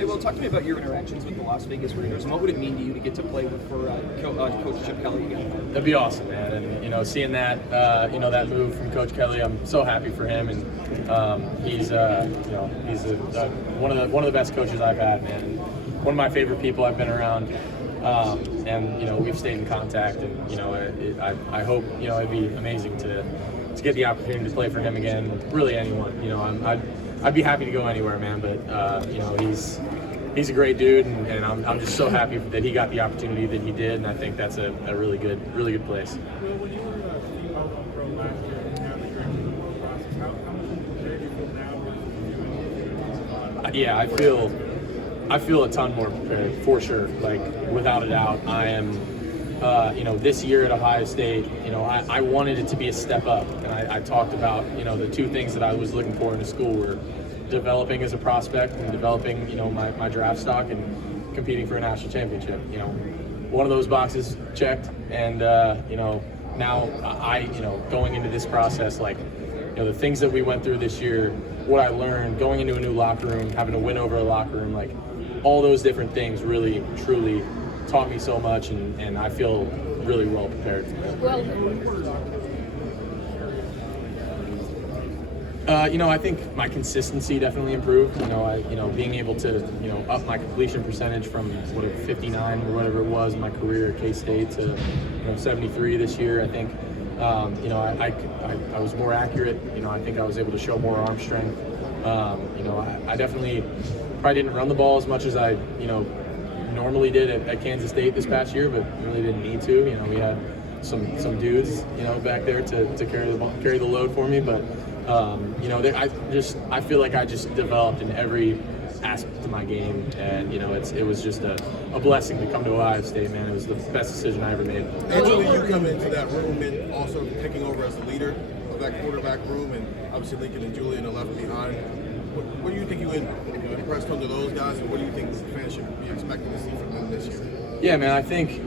Hey, well, talk to me about your interactions with the Las Vegas Raiders, and what would it mean to you to get to play for Coach Chip Kelly again? That'd be awesome, man. And seeing that, that move from Coach Kelly, I'm so happy for him. And he's one of the best coaches I've had, man. One of my favorite people I've been around. And we've stayed in contact. And I hope it'd be amazing to get the opportunity to play for him again. Really, anyone. I'd be happy to go anywhere, man. But he's a great dude, and I'm just so happy that he got the opportunity that he did, and I think that's a really good place. Well, when you were in Steve Oakland Pro last year and now that you're in the Pro process, how much better do you feel now versus you? Yeah, I feel a ton more prepared, for sure. Like, without a doubt, I am. This year at Ohio State, I wanted it to be a step up, and I talked about the two things that I was looking for in a school were developing as a prospect and developing my draft stock and competing for a national championship. One of those boxes checked, and now I going into this process, like the things that we went through this year, what I learned going into a new locker room, having to win over a locker room, like all those different things really truly taught me so much, and I feel really well prepared. I think my consistency definitely improved. Being able to up my completion percentage from 59 or whatever it was in my career at K-State to 73 this year. I think I was more accurate. I think I was able to show more arm strength. I definitely probably didn't run the ball as much as I normally did at Kansas State this past year, but really didn't need to. We had some dudes back there to carry the load for me, but I feel like I just developed in every aspect of my game, and it was just a blessing to come to Ohio State, man. It was the best decision I ever made. Naturally, you come into that room and also taking over as the leader of that quarterback room, and obviously Lincoln and Julian are left behind. What do you think you impressed under those guys, and what do you think fans should be expecting to see from them this year? Yeah, man, I think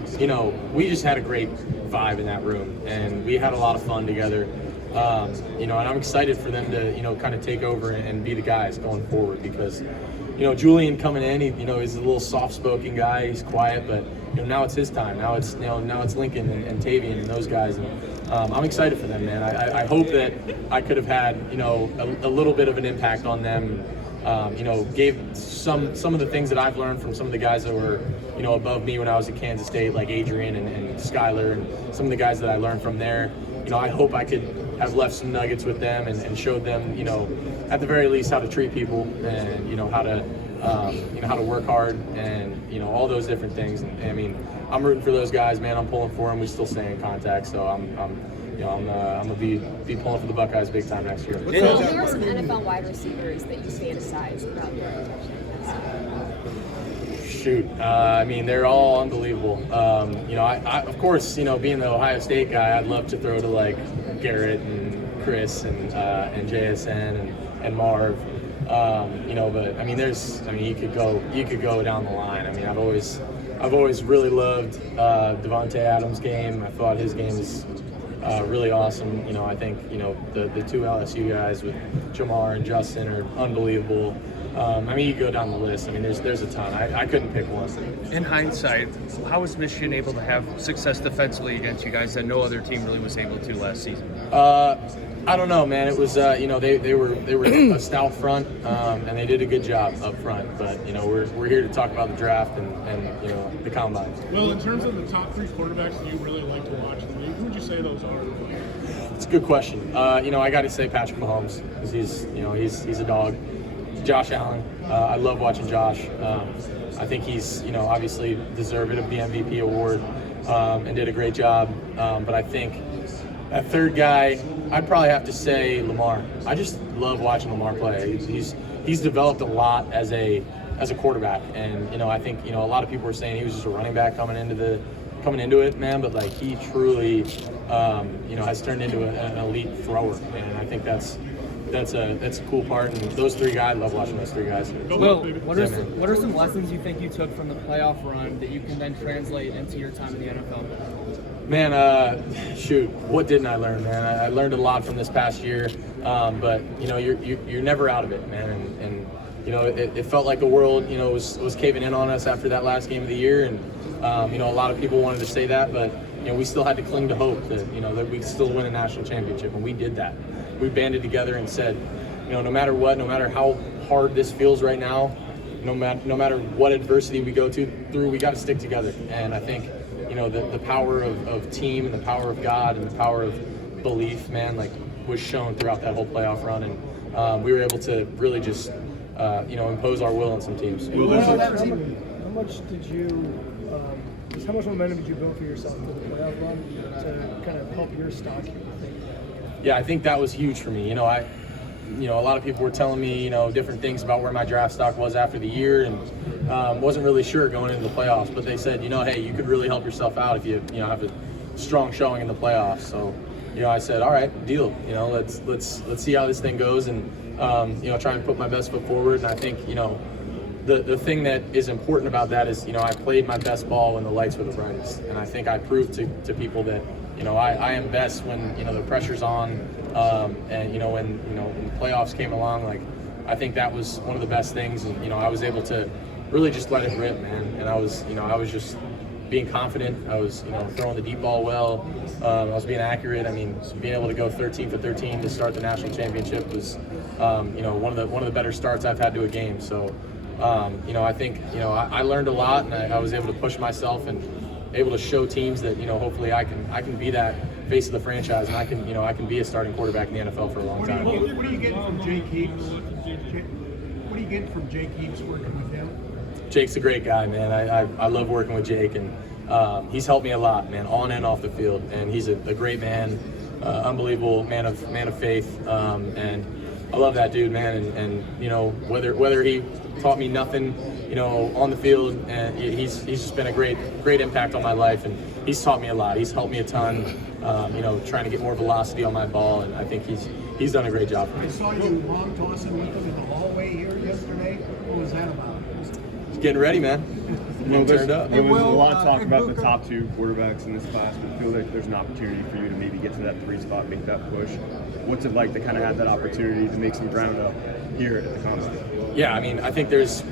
we just had a great vibe in that room, and we had a lot of fun together. And I'm excited for them to kind of take over and be the guys going forward, because Julian coming in, he's a little soft-spoken guy, he's quiet, but now it's his time. Now it's Lincoln and Tavian and those guys, and I'm excited for them, man. I hope that I could have had a little bit of an impact on them. Gave some of the things that I've learned from some of the guys that were above me when I was at Kansas State, like Adrian and Skyler, and some of the guys that I learned from there. I hope I could have left some nuggets with them and showed them, at the very least, how to treat people and how to work hard and all those different things. And, I mean, I'm rooting for those guys, man. I'm pulling for them. We still stay in contact, so I'm gonna be pulling for the Buckeyes big time next year. Well, there are some NFL wide receivers that you fantasize about your Shoot, they're all unbelievable. I of course, being the Ohio State guy, I'd love to throw to like Garrett and Chris and JSN and Marv. But you could go down the line. I've always really loved Devontae Adams' game. I thought his game was really awesome. I think the two LSU guys with Jamar and Justin are unbelievable. You go down the list. There's a ton. I couldn't pick one. In hindsight, how was Michigan able to have success defensively against you guys that no other team really was able to last season? I don't know, man. It was they were a stout front, and they did a good job up front. But we're here to talk about the draft and the combine. Well, in terms of the top three quarterbacks that you really like to watch in the league, who would you say those are? It's a good question. I got to say Patrick Mahomes, because he's a dog. Josh Allen. I love watching Josh. I think he's obviously deserving of the MVP award and did a great job. But I think that third guy, I'd probably have to say Lamar. I just love watching Lamar play. He's developed a lot as a quarterback, and I think a lot of people were saying he was just a running back coming into it, man. But like he truly has turned into an elite thrower, and I think that's a cool part, and those three guys, I love watching those three guys. Well, what are some lessons you think you took from the playoff run that you can then translate into your time in the NFL? Man, what didn't I learn, man? I learned a lot from this past year, but you're never out of it, man. And it felt like the world, was caving in on us after that last game of the year. And, a lot of people wanted to say that, but, we still had to cling to hope that, that we could still win a national championship. And we did that. We banded together and said, no matter what, no matter how hard this feels right now, no matter what adversity we go through, we got to stick together. And I think, the power of team and the power of God and the power of belief, man, was shown throughout that whole playoff run. And we were able to really just, impose our will on some teams. How much momentum did you build for yourself for the playoff run to kind of help your stock? Yeah, I think that was huge for me. A lot of people were telling me, different things about where my draft stock was after the year, and wasn't really sure going into the playoffs. But they said, hey, you could really help yourself out if you, have a strong showing in the playoffs. So, I said, all right, deal. Let's see how this thing goes, and try and put my best foot forward. And I think, the thing that is important about that is, I played my best ball when the lights were the brightest, and I think I proved to people that, I am best when the pressure's on, and when the playoffs came along. I think that was one of the best things, and I was able to really just let it rip, man. And I was just being confident. I was throwing the deep ball well. I was being accurate. I mean, being able to go 13 for 13 to start the national championship was one of the better starts I've had to a game. So I think I learned a lot, and I was able to push myself and able to show teams that hopefully I can be that face of the franchise, and I can be a starting quarterback in the NFL for a long time. What are you getting from Jake Heaps? What are you getting from Jake Heaps working with him? Jake's a great guy, man. I love working with Jake, and he's helped me a lot, man, on and off the field. And he's a great man, unbelievable man of faith, and I love that dude, man. And whether he taught me nothing, on the field, and he's just been a great impact on my life, and he's taught me a lot. He's helped me a ton, trying to get more velocity on my ball, and I think he's done a great job for me. I saw you long tossing with him in the hallway here yesterday. What was that about? Just getting ready, man. Getting turned up. There was a lot of talk about the top two quarterbacks in this class, but I feel like there's an opportunity for you to maybe get to that 3 spot, make that push. What's it like to kind of have that opportunity to make some ground up here at the Combine? Yeah, I mean, I think there's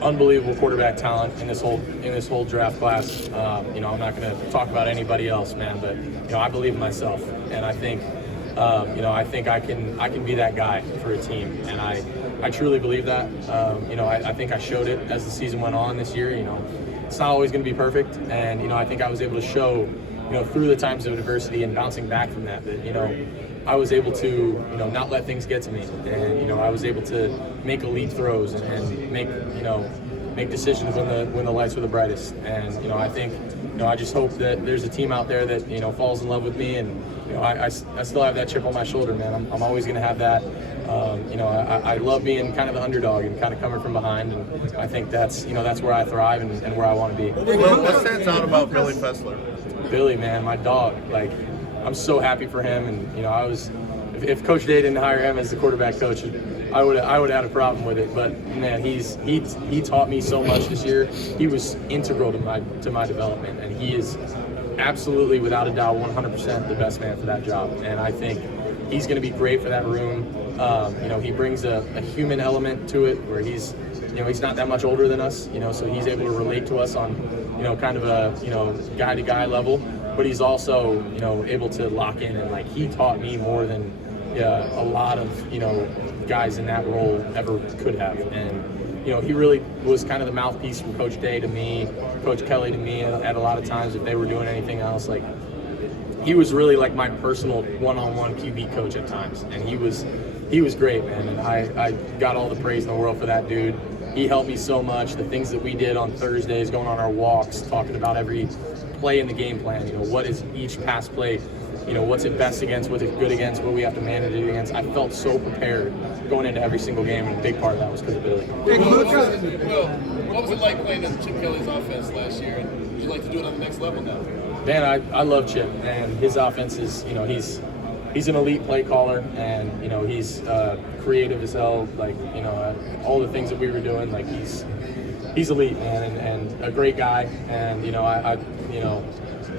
unbelievable quarterback talent in this whole draft class. I'm not going to talk about anybody else, man, but I believe in myself, and I think I can be that guy for a team, and I truly believe that. I think I showed it as the season went on this year. It's not always going to be perfect, and I think I was able to show, through the times of adversity and bouncing back from that I was able to, not let things get to me, and I was able to make elite throws and make decisions when the lights were the brightest. And I think, I just hope that there's a team out there that falls in love with me, and I still have that chip on my shoulder, man. I'm always going to have that. I love being kind of the underdog and kind of coming from behind, and I think that's where I thrive and where I want to be. What stands out about Billy Fessler? Billy, man, my dog. I'm so happy for him, and if Coach Day didn't hire him as the quarterback coach, I would have had a problem with it. But man, he taught me so much this year. He was integral to my development, and he is absolutely, without a doubt, 100% the best man for that job. And I think he's going to be great for that room. He brings a human element to it, where he's not that much older than us, so he's able to relate to us on kind of a guy to guy level. But he's also, able to lock in, and he taught me more than a lot of, guys in that role ever could have. And, he really was kind of the mouthpiece from Coach Day to me, Coach Kelly to me at a lot of times if they were doing anything else. He was really like my personal one-on-one QB coach at times, and he was great, man. And I got all the praise in the world for that dude. He helped me so much. The things that we did on Thursdays, going on our walks, talking about every play in the game plan, what is each pass play, what's it best against, what's it good against, what we have to manage it against. I felt so prepared going into every single game, and a big part of that was because of Billy. What was it like playing in Chip Kelly's offense last year, and would you like to do it on the next level now? Man, I love Chip, and his offense is, he's an elite play caller, and he's creative as hell. All the things that we were doing, he's elite, man, and a great guy. And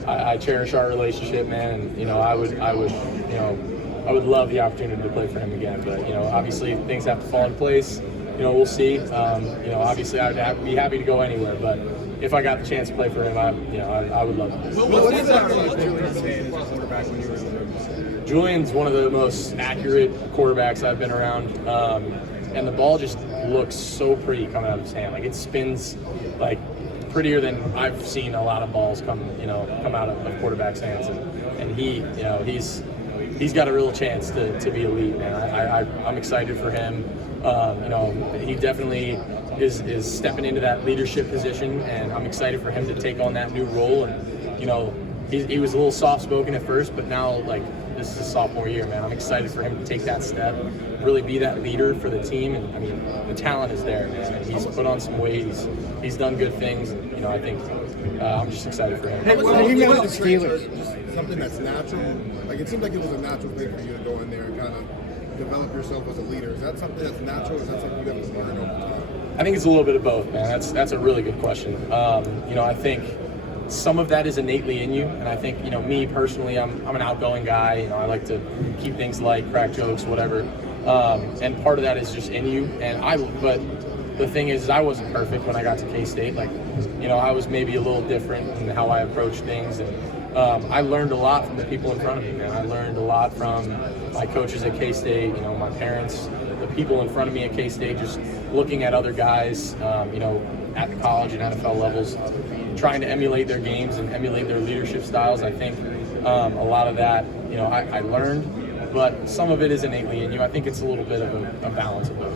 I cherish our relationship, man. And I would love the opportunity to play for him again. But obviously things have to fall in place. we'll see. Obviously I'd be happy to go anywhere, but if I got the chance to play for him, I would love it. What's that like Julian's hand as a quarterback when you were in the room? Julian's one of the most accurate quarterbacks I've been around, and the ball just looks so pretty coming out of his hand. Like it spins like prettier than I've seen a lot of balls come out of quarterbacks' hands, and he's got a real chance to be elite, man. I'm excited for him. He definitely is stepping into that leadership position, and I'm excited for him to take on that new role. And he was a little soft-spoken at first, but now this is his sophomore year, man. I'm excited for him to take that step, really be that leader for the team. And I mean, the talent is there, man. And he's put on some weight. He's done good things. I think I'm just excited for him. Was the transfer just something that's natural? Like it seemed like it was a natural thing for you to go in there and kind of develop yourself as a leader. Is that something that's natural? Is that something you have to learn over time? I think it's a little bit of both, man. That's a really good question. I think some of that is innately in you, and I think me personally, I'm an outgoing guy. I like to keep things light, crack jokes, whatever. And part of that is just in you. But the thing is, I wasn't perfect when I got to K-State. I was maybe a little different in how I approached things, and I learned a lot from the people in front of me, man. I learned a lot from my coaches at K-State, my parents, the people in front of me at K-State, just looking at other guys, at the college and NFL levels, trying to emulate their games and emulate their leadership styles. I think a lot of that, I learned, but some of it is innately in you. I think it's a little bit of a balance of both.